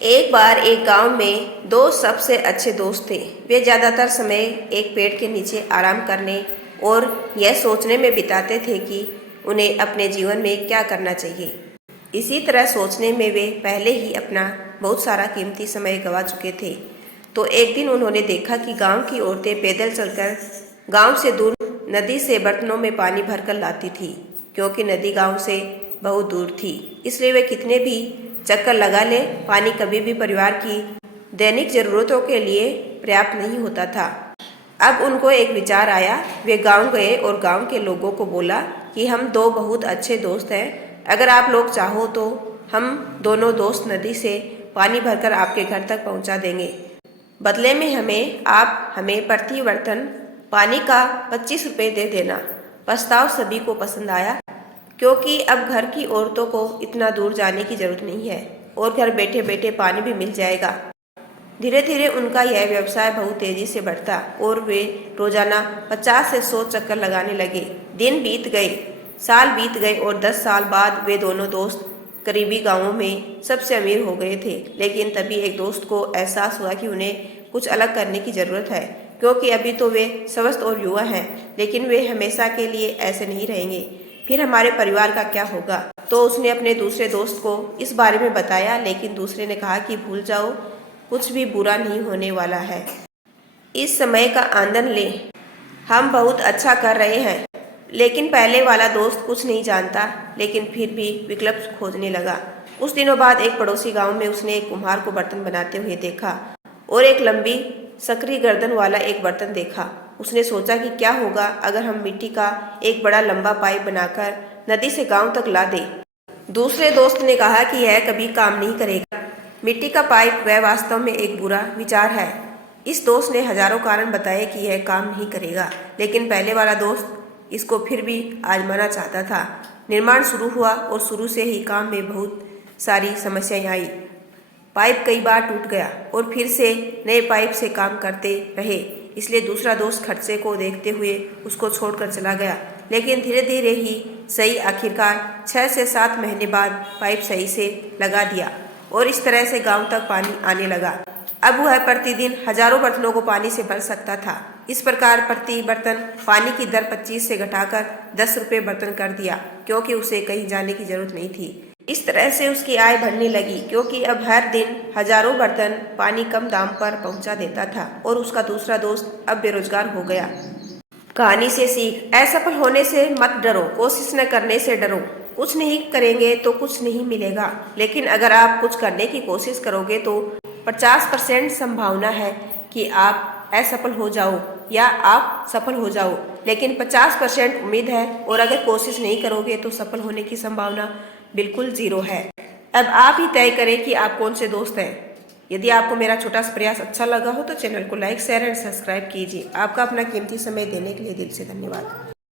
एक बार एक गांव में दो सबसे अच्छे दोस्त थे। वे ज़्यादातर समय एक पेड़ के नीचे आराम करने और यह सोचने में बिताते थे कि उन्हें अपने जीवन में क्या करना चाहिए। इसी तरह सोचने में वे पहले ही अपना बहुत सारा कीमती समय गंवा चुके थे। तो एक दिन उन्होंने देखा कि गांव की औरतें पैदल चलकर गांव से दूर नदी से बर्तनों में पानी भरकर लाती थी। क्योंकि नदी गांव से बहुत दूर थी, इसलिए वे कितने भी चक्कर लगा ले, पानी कभी भी परिवार की दैनिक जरूरतों के लिए पर्याप्त नहीं होता था। अब उनको एक विचार आया। वे गांव गए और गांव के लोगों को बोला कि हम दो बहुत अच्छे दोस्त हैं। अगर आप लोग चाहो तो हम दोनों दोस्त नदी से पानी भरकर आपके घर तक पहुंचा देंगे। बदले में आप हमें प्रति बर्तन पानी का 25 रुपये दे देना। प्रस्ताव सभी को पसंद आया, क्योंकि अब घर की औरतों को इतना दूर जाने की जरूरत नहीं है और घर बैठे बैठे पानी भी मिल जाएगा। धीरे धीरे उनका यह व्यवसाय बहुत तेजी से बढ़ता और वे रोजाना 50 से 100 चक्कर लगाने लगे। दिन बीत गए, साल बीत गए और 10 साल बाद वे दोनों दोस्त करीबी गांवों में सबसे अमीर हो गए थे। लेकिन तभी एक दोस्त को एहसास हुआ कि उन्हें कुछ अलग करने की जरूरत है, क्योंकि अभी तो वे स्वस्थ और युवा हैं, लेकिन वे हमेशा के लिए ऐसे नहीं रहेंगे। फिर हमारे परिवार का क्या होगा? तो उसने अपने दूसरे दोस्त को इस बारे में बताया, लेकिन दूसरे ने कहा कि भूल जाओ, कुछ भी बुरा नहीं होने वाला है। इस समय का आनंद ले, हम बहुत अच्छा कर रहे हैं। लेकिन पहले वाला दोस्त कुछ नहीं जानता, लेकिन फिर भी विकल्प खोजने लगा। कुछ दिनों बाद एक पड़ोसी गांव में उसने एक कुम्हार को बर्तन बनाते हुए देखा और एक लंबी सकरी गर्दन वाला एक बर्तन देखा। उसने सोचा कि क्या होगा अगर हम मिट्टी का एक बड़ा लंबा पाइप बनाकर नदी से गांव तक ला दें। दूसरे दोस्त ने कहा कि यह कभी काम नहीं करेगा। मिट्टी का पाइप वह वास्तव में एक बुरा विचार है। इस दोस्त ने हजारों कारण बताए कि यह काम नहीं करेगा, लेकिन पहले वाला दोस्त इसको फिर भी आजमाना चाहता था। निर्माण शुरू हुआ और शुरू से ही काम में बहुत सारी समस्याएं आई। पाइप कई बार टूट गया और फिर से नए पाइप से काम करते रहे, इसलिए दूसरा दोस्त खर्चे को देखते हुए उसको छोड़कर चला गया। लेकिन धीरे धीरे ही सही, आखिरकार 6 से 7 महीने बाद पाइप सही से लगा दिया और इस तरह से गांव तक पानी आने लगा। अब वह प्रतिदिन हजारों बर्तनों को पानी से भर सकता था। इस प्रकार प्रति बर्तन पानी की दर 25 से घटाकर 10 रुपये बर्तन कर दिया, क्योंकि उसे कहीं जाने की जरूरत नहीं थी। इस तरह से उसकी आय बढ़ने लगी, क्योंकि अब हर दिन हजारों बर्तन पानी कम दाम पर पहुंचा देता था और उसका दूसरा दोस्त अब बेरोजगार हो गया। कहानी से सीख, असफल होने से मत डरो, कोशिश न करने से डरो। कुछ नहीं करेंगे तो कुछ नहीं मिलेगा, लेकिन अगर आप कुछ करने की कोशिश करोगे तो 50% संभावना है कि आप असफल हो जाओ या आप सफल हो जाओ, लेकिन 50% उम्मीद है, और अगर कोशिश नहीं करोगे तो सफल होने की संभावना बिल्कुल 0 है। अब आप ही तय करें कि आप कौन से दोस्त हैं। यदि आपको मेरा छोटा सा प्रयास अच्छा लगा हो तो चैनल को लाइक, शेयर एंड सब्सक्राइब कीजिए। आपका अपना कीमती समय देने के लिए दिल से धन्यवाद।